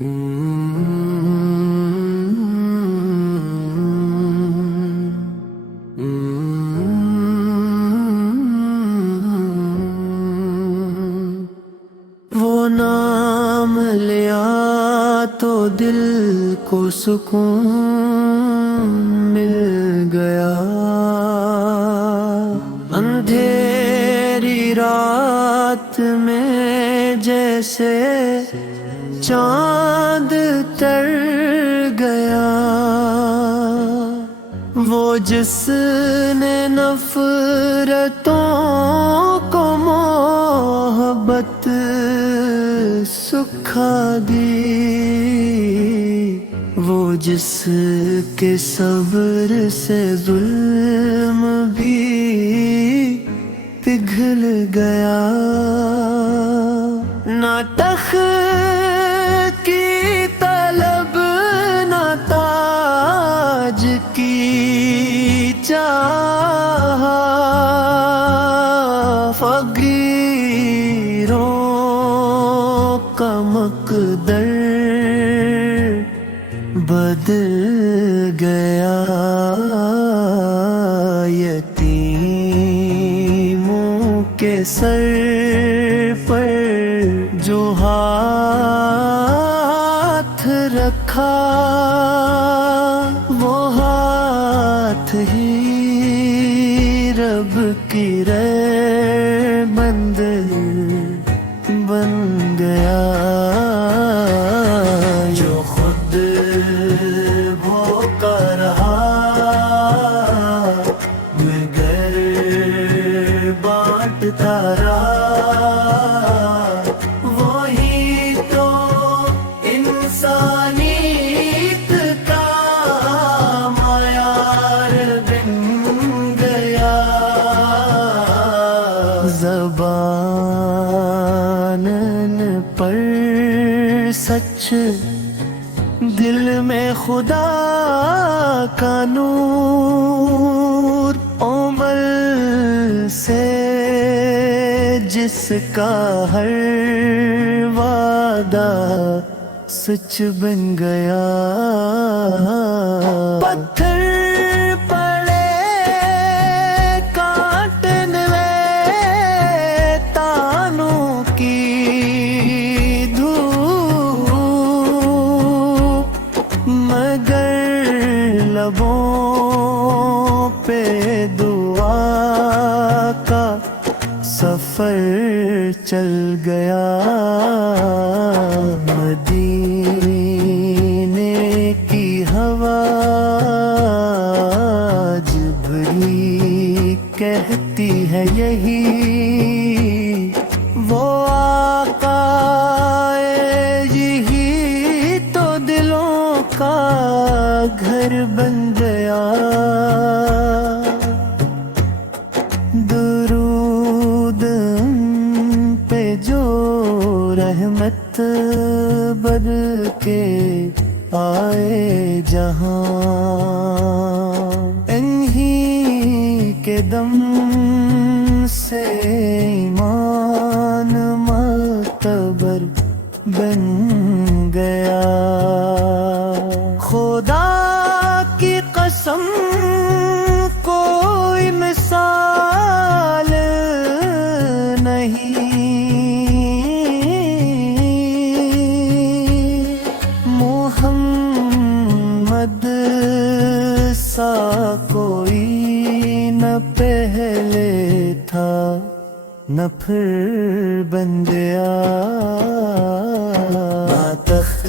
وہ نام لیا تو دل کو سکون مل گیا، اندھیری رات میں جیسے چاند تر گیا، وہ جس نے نفرتوں کو محبت سکھا دی، وہ جس کے صبر سے ظلم بھی پگھل گیا، نہ تخت کی طلب نہ تاج کی چاہ، فقیروں کا مقدر بدل گیا، یتیموں کے سر پر جو ہاتھ رکھا، وہ ہاتھ ہی رب کی رحمت بن گیا، جو خود بھوکا رہا مگر بانٹتا رہا، وہی تو انسانیت کا معیار بن گیا، زبان پر سچ دل میں خدا کا نور، عمر سے جس کا ہر وعدہ سچ بن گیا، پتھر پڑے کاٹنے میں تانوں کی دھوپ، مگر لبوں پہ دعا کا سفر چل گیا، مدینے کی ہوا جبری کہتی ہے یہی، وہ آقا یہی تو دلوں کا گھر بن گیا، درود ان پہ جو رحمت بر کے آئے جہاں، انہی کے دم سے ایمان معتبر بن گیا، خدا کی قسم کوئی مثال نہیں، محمد سا کوئی نہ پہلے تھا نہ پھر بن گیا، نہ تخت